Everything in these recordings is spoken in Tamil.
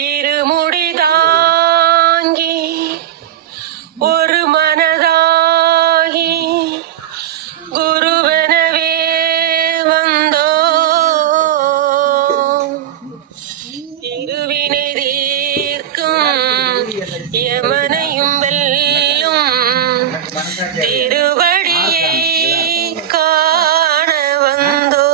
இருமுடி தாங்கி ஒரு மனதாகி குருவெனவே வந்தோ இருவினை தீர்க்கும் யமனையும் வெல்லும் திருவடியை காண வந்தோ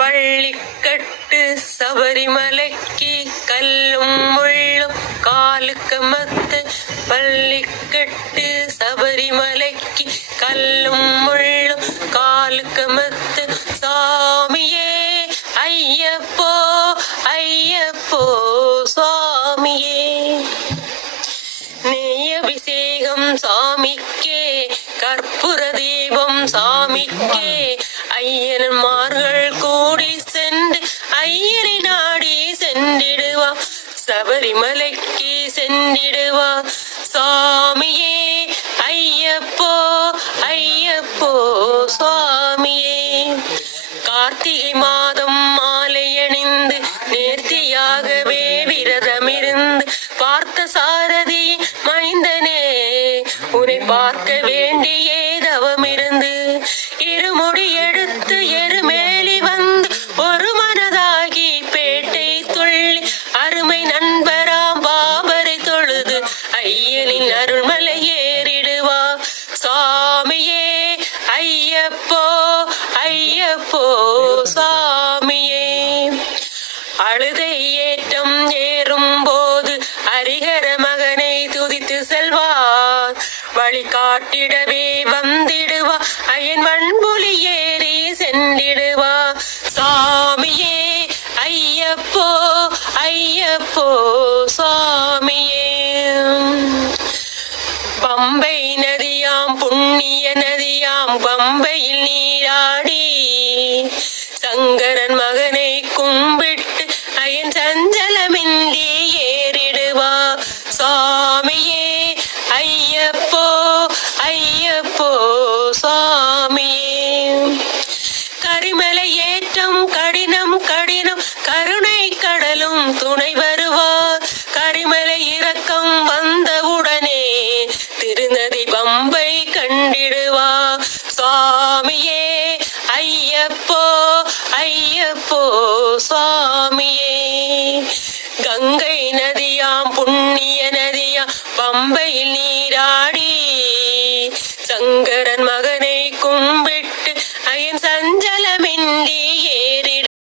பள்ளிக்கட்டு சபரிமலைக்கு கல்லும் முள்ளும் காலுக்கு மத்து பள்ளிக்கட்டு சபரிமலைக்கு கல்லும் முள்ளும் காலுக்கு மத்து சாமியே ஐயப்போ ஐயப்போ சுவாமியே நெய் அபிஷேகம் சாமிக்கே கற்பூர தீபம் சாமிக்கே ஐயன்மார்கள் கூடி சென்று ஐயனை நாடி சென்றிடுவா சபரிமலைக்கு சென்றிடுவா சாமியே ஐயப்போ ஐயப்போ சுவாமியே கார்த்திகை மாதம் மாலை அணிந்து நேர்த்தியாகவே விரதமிருந்து பார்த்த சாரதி மைந்தனே உன்னை பார்க்க வேண்டியே தவமிருந்து இருமுடி எடுத்து எருமேலி வந்து ஒரு மனதாகி பேட்டை துள்ளி அருமை நண்பராம் பாபரை தொழுது ஐயனின் அருள்மலை ஏறிடுவா சாமியே ஐயப்போ ஐயப்போ சாமியே அழுதை ஏற்றம் ஏறும் போது ஹரிஹர மகனை துதித்து செல்வார் வழிகாட்டிடவே வந்திடுவா ஐயன் மண்புலி ஏறி சென்றிடுவா சாமியே ஐயப்போ ஐயப்போ சாமியே பம்பை நதியாம் புண்ணிய நதியாம் பம்பையில் நீராடி சங்கரன் மகனை கும்பிட்டு ஐயன் சஞ்சலமின்றி ஏறிடுவா சாமியே ஐயப்போ ஐயப்போ சாமியே கரிமலை ஏற்றம் கடினம் கடினம் கருணை கடலும் துணை வருவார் கரிமலை இறக்கம் வந்தவுடனே திருநதி பம்பை கண்டிடுவா சுவாமியே ஐயப்போ ஐயப்போ சுவாமியே கங்கை நதியாம் புண்ணிய நதியாம் பம்பையில்